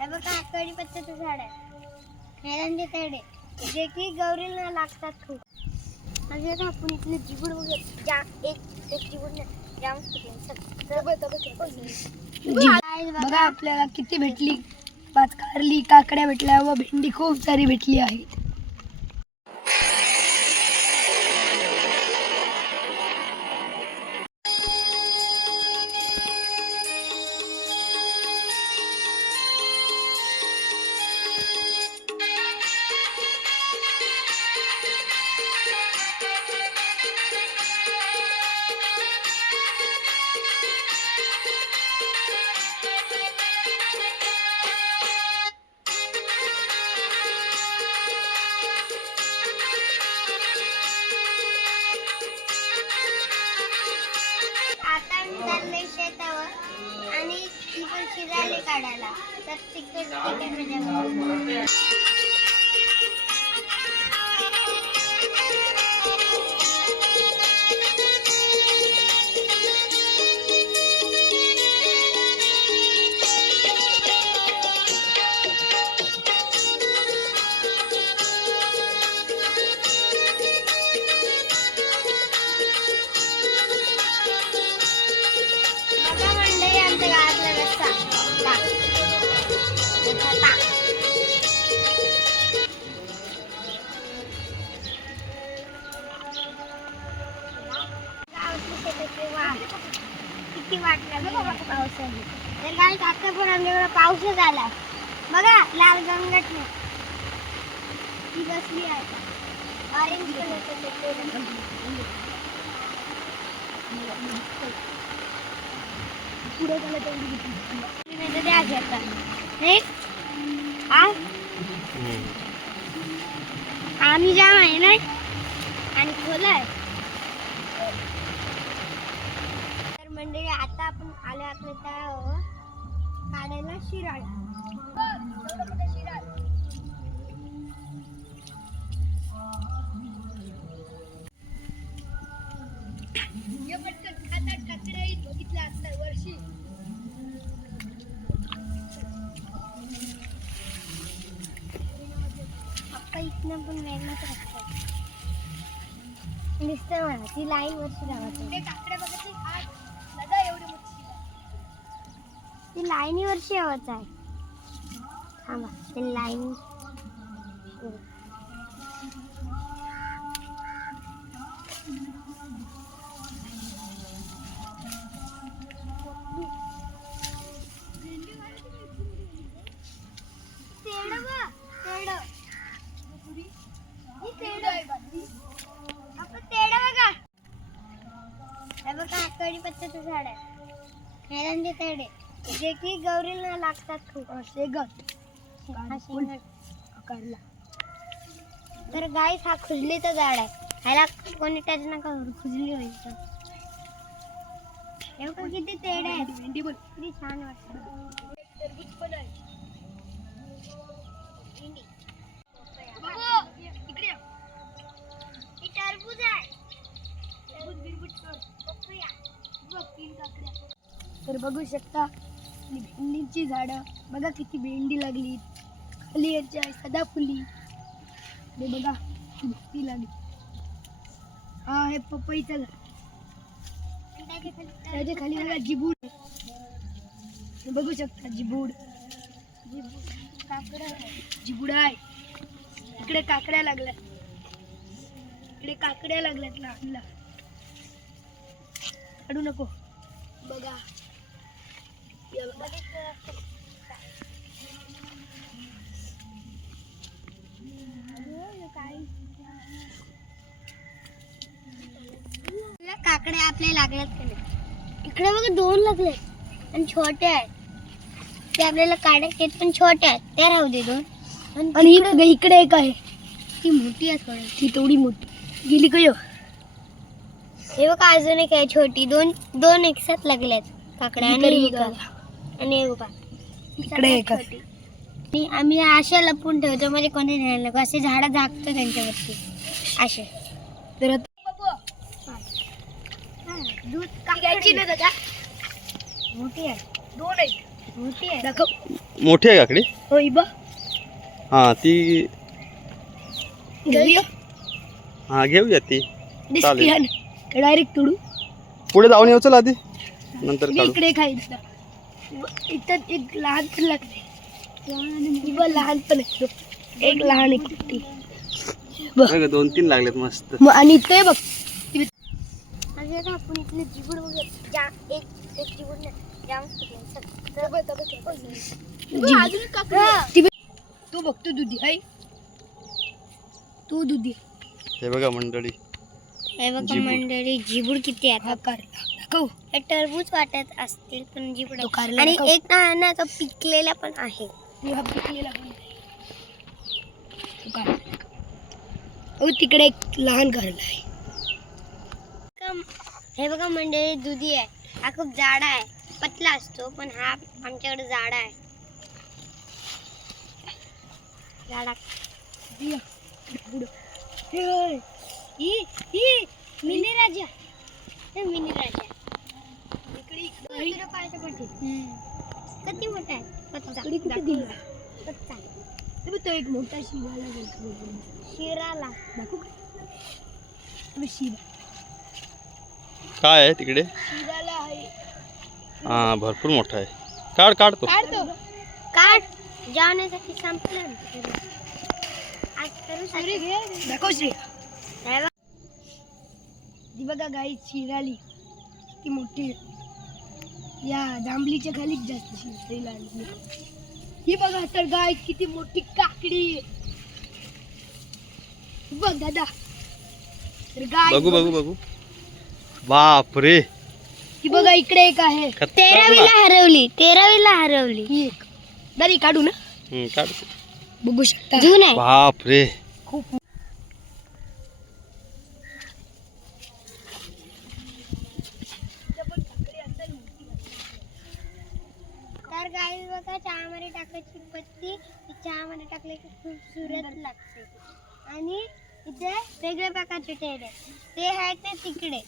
हे बघा कढीपत्त्याचं झाड आहे. हेरांचे तडे जे की गौरीला लागतात खूप. म्हणजे ना आपण इथले जिबूड वगैरे जा एक एक चिबूड नाही. जाम बघा आपल्याला किती भेटली. पाच कारली काकड्या भेटल्या व भेंडी खूप सारी भेटली आहेत पावसाने तर काय आता पण आमच्याकडे पाऊसच आला. बघा लाल गंगट ती बसली आहे. ऑरेंज कलरचं पुढे गेलं तेवढी नाही द्या घेता नाही? आ आम्ही जाम आहे ना आणि खोल आहे. मंडळी आता आपण आलो आपल्या तळावर काढायला शिराळ. बघितलं वर्षी. इथनं पण वेगळंच रस्ता दिसतं मला ती लाईन वरची लावत ते लाईनीवरची शेवच आहे. थांबा ते लाईन. तेडं बघ, बघा. हे. कढीपत्त्याचं झाड आहे. हेरांचे जे की गौरीला लागतात खूप असे. काढला तर गाईस हा खुजलीचं झाड आहे ह्याला कोणी टच नका करू खुजली होईल तर बघा किती तेड बोल किती छान वाटतं टरबूज पण आहे भेंडी. इकडे ये. टरबूज आहे टरबूज बिरबूज कर. पपया. बघ, तीन काकड्या. तर बघू शकता ही भेंडीची झाडं. बघा किती भेंडी लागली. खाली याची आहे सदाफुली हे बघा ही लागली. हा हे पपईचं झाड. त्याच्याखाली बघा जिबूड. बघू शकता जिबूड. काकडं जिबूड आहे. इकडे काकड्या लागल्यात. इकडे काकड्या लागल्यात लहान लहान काढू नको. बघा. काय? काकड्या आपल्या लागल्यात का नाही? इकडे बघा दोन लागले. आणि छोटे आहेत. ते आपल्याला काढायचे पण छोटे आहेत. ते राहू दे दोन. आणि इकडे इकडे एक आहे. ती मोठी आहे थोडी. ती तेवढी मोठी. गेली का ह्यो? हे बघा अजून एक आहे छोटी. दोन दोन एकसाथ लागल्यात काकड्या आणि. आणि बघा इकडे. छोटी. आणि आम्ही अशा लपून ठेवतो म्हणजे कोणी नाही नको असे झाडं झाकतो त्यांच्यावरती. असे. तर आता दूध घ्यायची ना दादा? मोठी आहे. दोन आहेत मोठी आहे. दाखव. मोठी आहे काकडी हो इबा हां ती घेऊया. हां घेऊया ती. चालेल. डायरेक्ट तुडू. पुढे जाऊन येऊ चल आधी. नंतर मी काढू. इकडे खायचं इथं एक लहान पण लागते इबा लहान पण आहे. एक लहान एक बघ. दोन तीन लागलेत मस्त. मग आणि ते बघ. आता आपण इथले जिबूड वगैरे जा एक एक जिबूड नाही. जाम हा. ती बघ. तू बघतो दुधी आहे. तू दुधी. हे बघा मंडळी. हे बघा. मंडळी जिबूड किती आहेत कारला दाखव हे टरबूज वाटत असतील पण तो. कारला आणि. एक आहे ना तो पिकलेला पण आहे मी हा पिकलेला पण आहे. तो कारला दाखव. हो तिकडे एक लहान कारला आहे कम- हे बघा मंडळी दुधी आहे हा खूप जाडा आहे पतला असतो पण हा आमच्याकडे जाडा आहे जाडा. हे होय. ही ही मिनी राजा हे मिनी राजा इकडे इकडे किती मोठा आहे? कच्चा इकडे कुठे गेला? कच्चा ते बघ, तो एक मोठा शिवाला दाखव शिराला. दाखवू. का? तो शिरा. काय आहे तिकडे? शिराला आहे. हां भरपूर मोठा आहे. काढ काढ तो. काढतो काढ. जेवण्यासाठी संपलं ना. आज करू श्री शकतो. घे दाखव श्री. हे बघ. ती बघा गाई शिराली. ती मोठी आहे. या जांभलीच्या खालीच जास्त शिरली लागली ही बघा तर गाय किती मोठी काकडी. बघ दादा. तर गाय बघू बघू बघू. बाप रे ही बघा इकडे एक आहे. तेरावीला हरवली तेरावीला हरवली. ही एक. दादी काढू ना. काढ. बघू शकता. जून आहे बाप रे खूप तर गाई बघा चहामध्ये टाकायची पत्ती ती चहामध्ये टाकले की खूप सुरत लागते. आणि इथे वेगळ्या प्रकारचे टेड आहे ते आहेत ते तिकडे.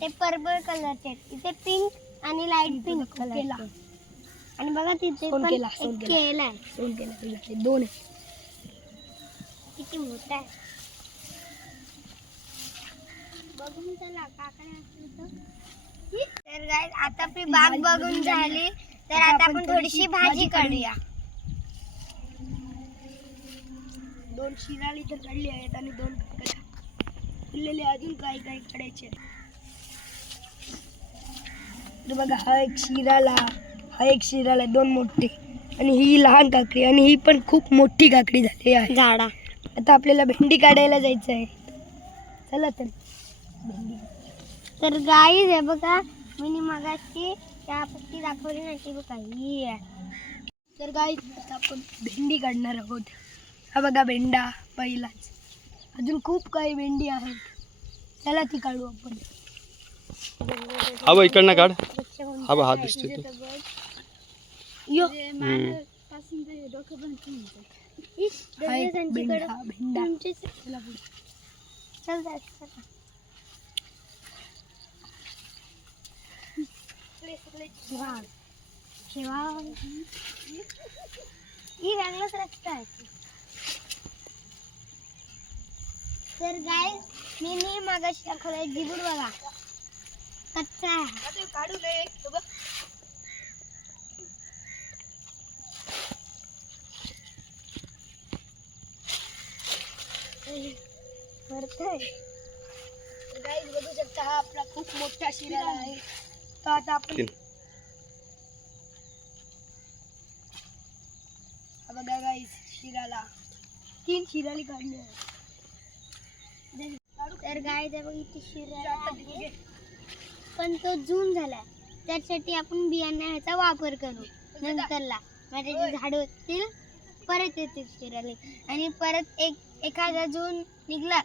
ते पर्पल कलरचे आहेत. इथे पिंक आणि लाइट पिंक केला. कलर आणि बघा तिथे पण केला, केला. आहे. सोन केला दोन आहे किती मोठा आहे. बघून चला काकडे तर तर गाय आता आपली बाग बघून झाली. तर आता आपण थोडीशी भाजी काढूया. दोन शिराळी तर काढली आहेत आणि दोन उरलेले अजून काही काही काढायचे बघा हा एक शिराला हा एक शिराला दोन मोठे आणि ही लहान काकडी आणि ही पण खूप मोठी काकडी झाली आहे. झाडा. आता आपल्याला भेंडी काढायला जायचं आहे चला तर. भेंडी तर गाई हे बघा मी मगाशी त्या पत्ती दाखवली ना ती बघा ही तर गाई आता आपण भेंडी काढणार आहोत. हा बघा भेंडा पहिलाच अजून खूप काही भेंडी आहेत. चला ती काढू आपण. हा बघ इकडनं काढ. हा बघ हात दिसतोय तो. यो. हा भेंडा भेंडा चल जा, चला. शिवा शिवा ही वेगळाच रस्ता आहे तर गाय मी मी मागाशी दाखवलंय जिबूड बघा कच्चा आहे काढू नये गाईज बघू शकता हा आपला खूप मोठा शिरा आहे. तर आता आपण तीन. हा बघा गाईज शिराला. तीन शिराली काढली आहे तर गाय ते बघ इथे शिरा आता घे. पण तो जून झालाय त्यासाठी आपण बियाणा ह्याचा वापर करू नंतरला. म्हणजे जे झाड होतील परत येतील शिराले. आणि परत एक एखादा जून निघला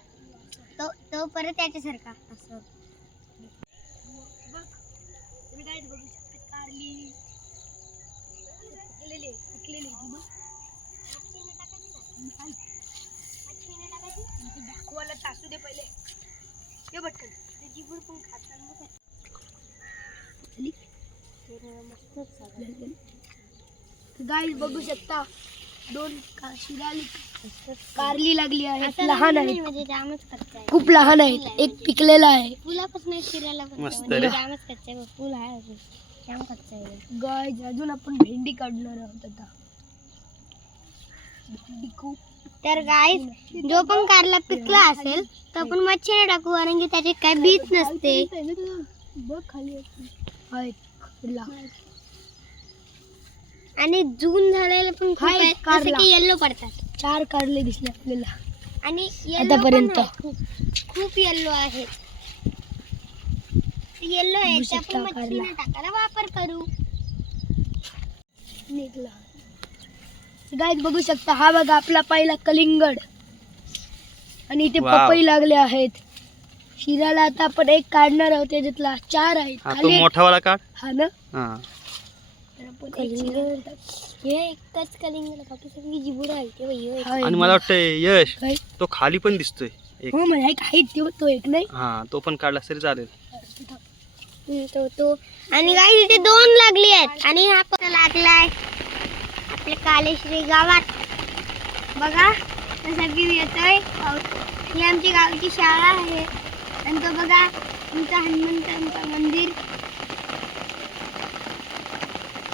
तो तो परत त्याच्यासारखा असं तुम्ही गाईज बघू पिकलेली आहे, पिकलेली आहे. दाखवायला तासू दे पहिले पण खाताना. झालं. गाईज बघू शकता दोन का- शिराली कारली लागली आहे. असं लहान म्हणजे आहे. खूप लहान आहेत एक पिकलेला आहे. फुलापासून शिरायला पण मस्त म्हणजे रे. जामच कच्चा आहे. फुल आहे गाईज अजून आपण भेंडी काढणार आहोत आता. भेंडी खूप तर गाईस जो पण कारला पिकला असेल तो आपण मच्छी नाही टाकू कारण की त्याचे काय बीज नसते. बघ खाली. आणि जून झालेले पण खूप एक आहेत जसं कारला. की येल्लो पडतात. चार कारले दिसले आपल्याला. आणि आतापर्यंत. खूप खूप येल्लो आहेत येल्लो आहे बघू ते आपण शकता मच्छी कारला. नाही टाकायला वापर करू. निघला. गाईज बघू शकता हा बघा आपला पहिला कलिंगड. आणि इथे. पपई लागले आहेत. शिराला आता आपण एक काढणार आहोत त्याच्यातला चार आहेत. हा तो खाली एक- मोठावाला काढ. हा ना? हा. तर आपण एक कलिंगड. हे सगळी आहे ते बाई. हा, आणि मला वाटतंय यश काय? तो खाली पण दिसतोय. एक. हो म्हणजे एक आहे तो तो एक नाही. हा तो पण काढला तरी चालेल. तो तो आणि काही इथे दोन लागली आहेत. आणि हा पण लागलाय आपल्या कालेश्री गावात. बघा तसा घेऊन येतोय. ही आमची गावची शाळा आहे. आणि तो बघा तुमचं हनुमंतांचं मंदिर.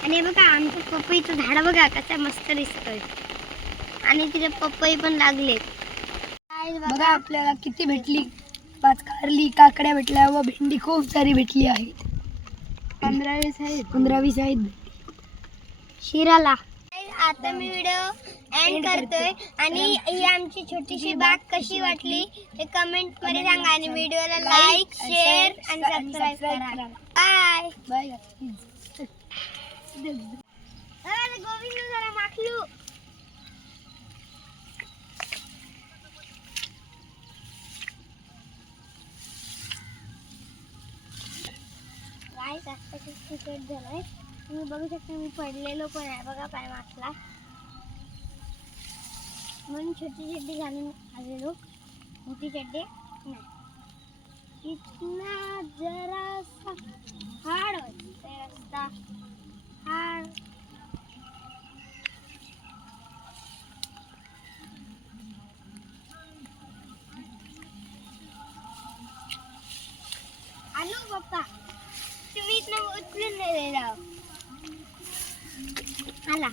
आणि बघा आमचं पपईचं झाड बघा कसं मस्त दिसतोय. आणि तिथे पपई पण लागले बघा आपल्याला किती भेटली. पाच कारली काकड्या भेटल्या व भेंडी खूप सारी भेटली आहेत पंधरा वीस आहेत. पंधरा वीस आहेत. शिराला. आता मी व्हिडिओ एंड करतोय. आणि ही आमची छोटीशी बाग कशी वाटली ते कमेंटमध्ये सांगा आणि व्हिडिओला लाईक शेअर आणि सबस्क्राईब करा. बाय बाय गोविंद जरा माखलू. आहे आता तिकट झालाय. तुम्ही बघू शकता मी पडलेलो पण आहे बघा पाय मागला. म्हणून छोटी चड्डी घालून आलेलो. मोठी चड्डी नाही. इतना जरासा हाड होते रस्ता. हाड. ഒറ്റ അല്ല